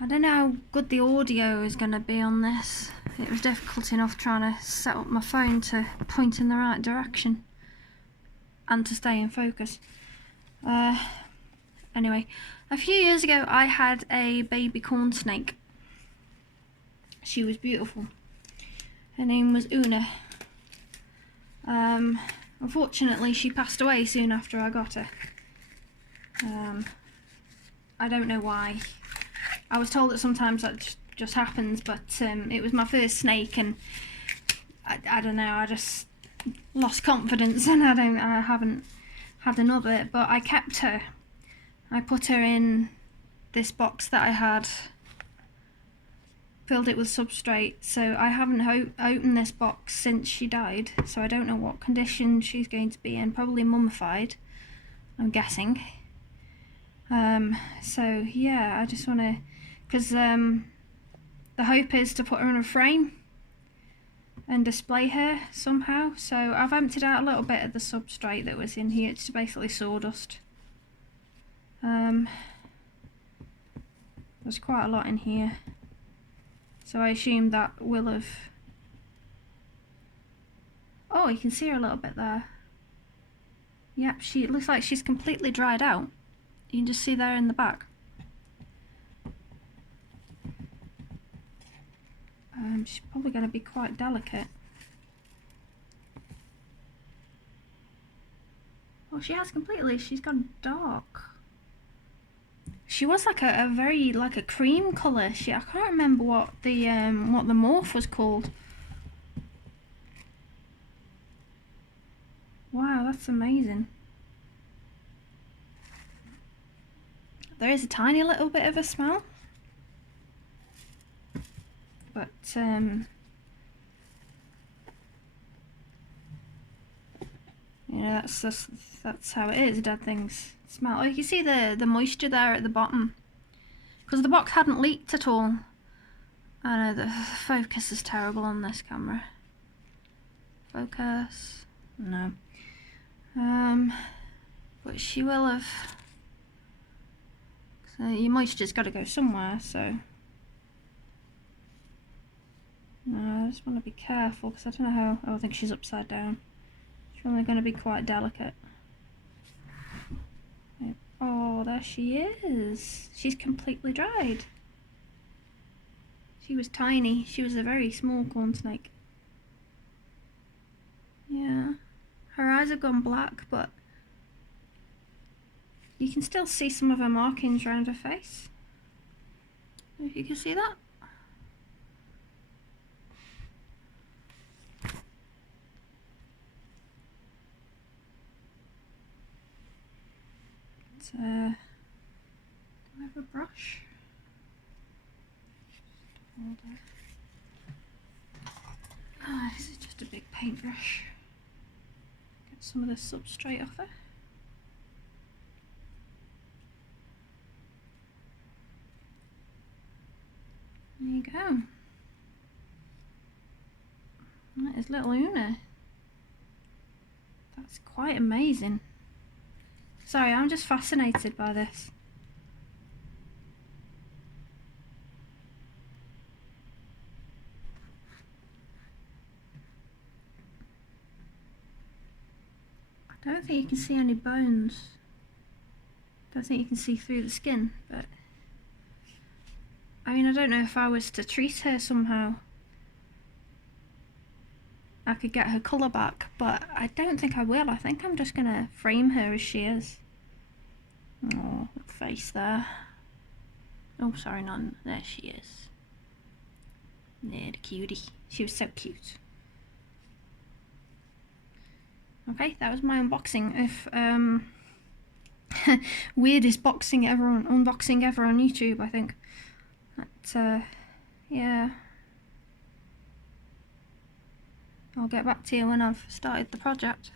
I don't know how good the audio is going to be on this. It was difficult enough trying to set up my phone to point in the right direction and to stay in focus. Anyway, a few years ago I had a baby corn snake. She was beautiful. Her name was Una. Unfortunately she passed away soon after I got her. I don't know why. I was told that sometimes that just happens, but it was my first snake, and I don't know, I just lost confidence, and I haven't had another, but I kept her. I put her in this box that I had, filled it with substrate, so I haven't opened this box since she died, so I don't know what condition she's going to be in, probably mummified, I'm guessing. So yeah, I just want to, because the hope is to put her in a frame and display her somehow. So I've emptied out a little bit of the substrate that was in here. It's basically sawdust. There's quite a lot in here, so I assume that will have... Oh, you can see her a little bit there. Yep, it looks like she's completely dried out. You can just see there in the back. She's probably going to be quite delicate. Oh, she has completely, she's gone dark. She was like a very, like a cream colour. I can't remember what the morph was called. Wow, that's amazing. There is a tiny little bit of a smell, but you know, that's how it is. Dead things smell. Oh, you can see the moisture there at the bottom, because the box hadn't leaked at all. I know the focus is terrible on this camera. Focus, no. But she will have. So your moisture's got to go somewhere. So no, I just want to be careful, because I don't know how. Oh, I think she's upside down. She's probably going to be quite delicate. Oh, there she is. She's completely dried. She was tiny. She was a very small corn snake. Yeah. Her eyes have gone black, but you can still see some of her markings around her face. If you can see that. Do I have a brush? This is just a big paintbrush. Get some of the substrate off it. There you go. That is little Una. That's quite amazing. Sorry, I'm just fascinated by this. I don't think you can see any bones. I don't think you can see through the skin, but I mean, I don't know if I was to treat her somehow, I could get her colour back, but I don't think I will. I think I'm just gonna frame her as she is. Oh, face there. Oh, sorry, none. There she is. There, the cutie. She was so cute. Okay, that was my unboxing. If weirdest unboxing ever on YouTube, I think. But yeah. I'll get back to you when I've started the project.